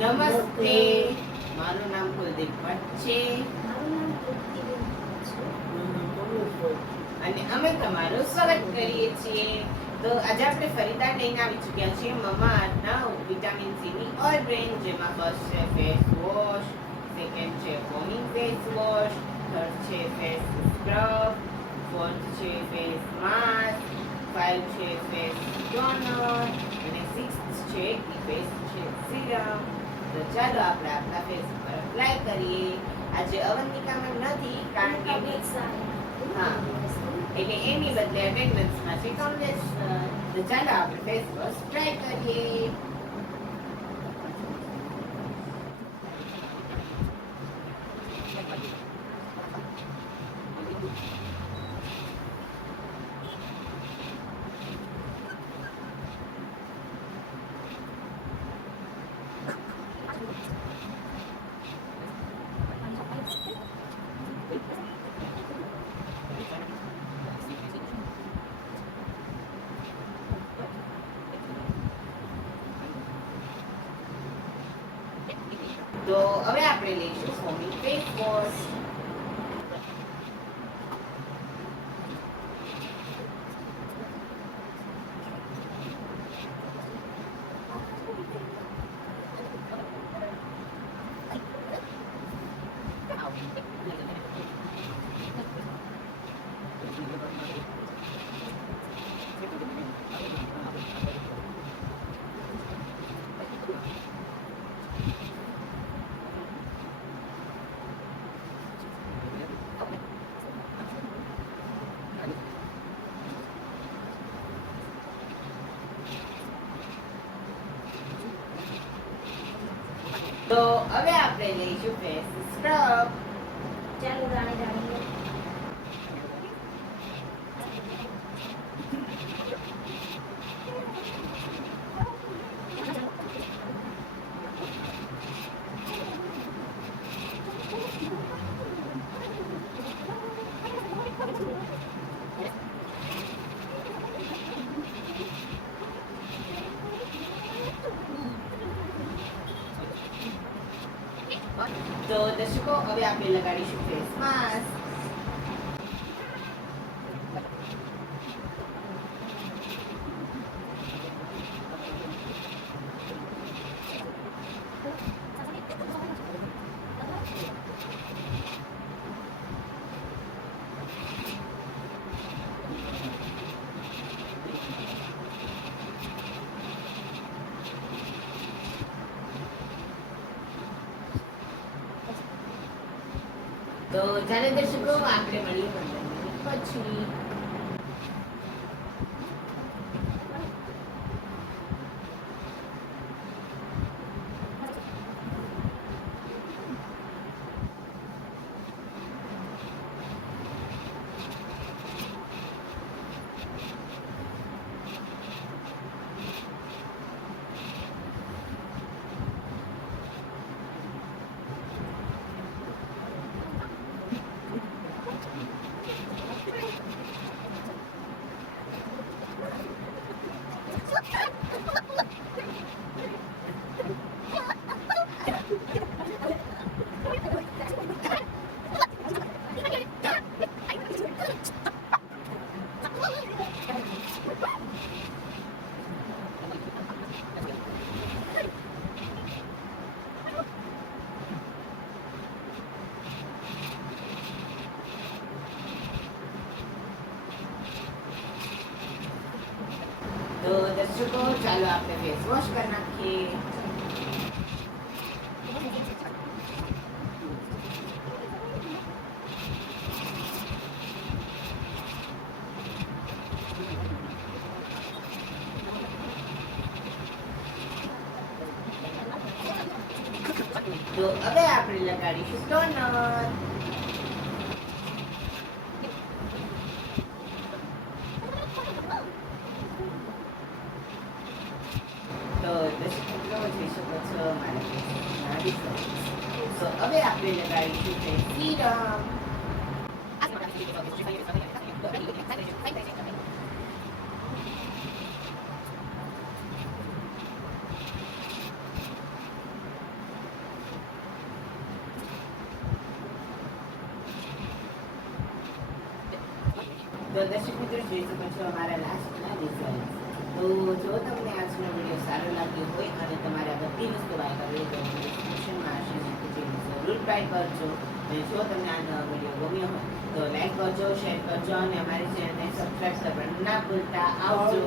નમસ્તે, મારું નામ કુલદીપ ભટ્ટ છે અને અમે તમારું સ્વાગત કરીએ છીએ. તો આજે આપણે ફરીદાર લઈને આવી ચૂક્યા છીએ મમાઅર્થના વિટામિન સી ની ઓઇલ રેન્જ, જેમાં ફર્સ્ટ છે ફેસ વોશ, સેકન્ડ છે ફોમિંગ ફેસ વોશ, થર્ડ છે ફેસ સ્ક્રબ, ફોર્થ છે ફેસ માસ્ક, 5 છે ફેસ ટોનર અને 6 છે ફેસ છે સીરમ. તો ચાલો આપણે આપણા ફેસ પર એપ્લાય કરીએ. આજે અવંતિકા મેમ નથી કારણ કે હા એટલે એની બદલે અટેન્ડન્સમાં છે કમલેશ. તો ચાલો આપણે ફેસ વોશ ટ્રાય કરીએ. તો હવે આપણે લઈશું ફોમિંગ ફેસ વોશ. તો હવે આપણે લઈશું ફેસ સ્ક્રબ. ચાલો રાણી રાણી તો દર્શકો હવે આપણે લગાડીશું ફેસ માસ્ક. તો ચાલો દર્શકો આપણે મળીએ 15 મિનિટ પછી. તો દર્શકો ચાલો આપણે ફેસ વોશ કરી નાખીએ. તો હવે આપણે લગાડીશું ટોનર. તો દર્શકો જોઈ શકો છો મારા તો હવે આપણે લગાડીશું સીરમ. તો દર્શક મિત્રો જોઈ શકો છો અમારા લાસ્ટના રિઝલ્ટ. તો જો તમને આજનો વિડીયો સારો લાગ્યો હોય અને તમારે આ બધી વસ્તુ બાય કરવી હોય તો ડિસ્ક્રિપ્શનમાં હશે ને જરૂર ટ્રાય કરજો. અને જો તમને આ વિડીયો ગમ્યો હોય તો લાઈક કરજો, શેર કરજો અને અમારી ચેનલને સબસ્ક્રાઈબ કરવાનું ના ભૂલતા. આવજો.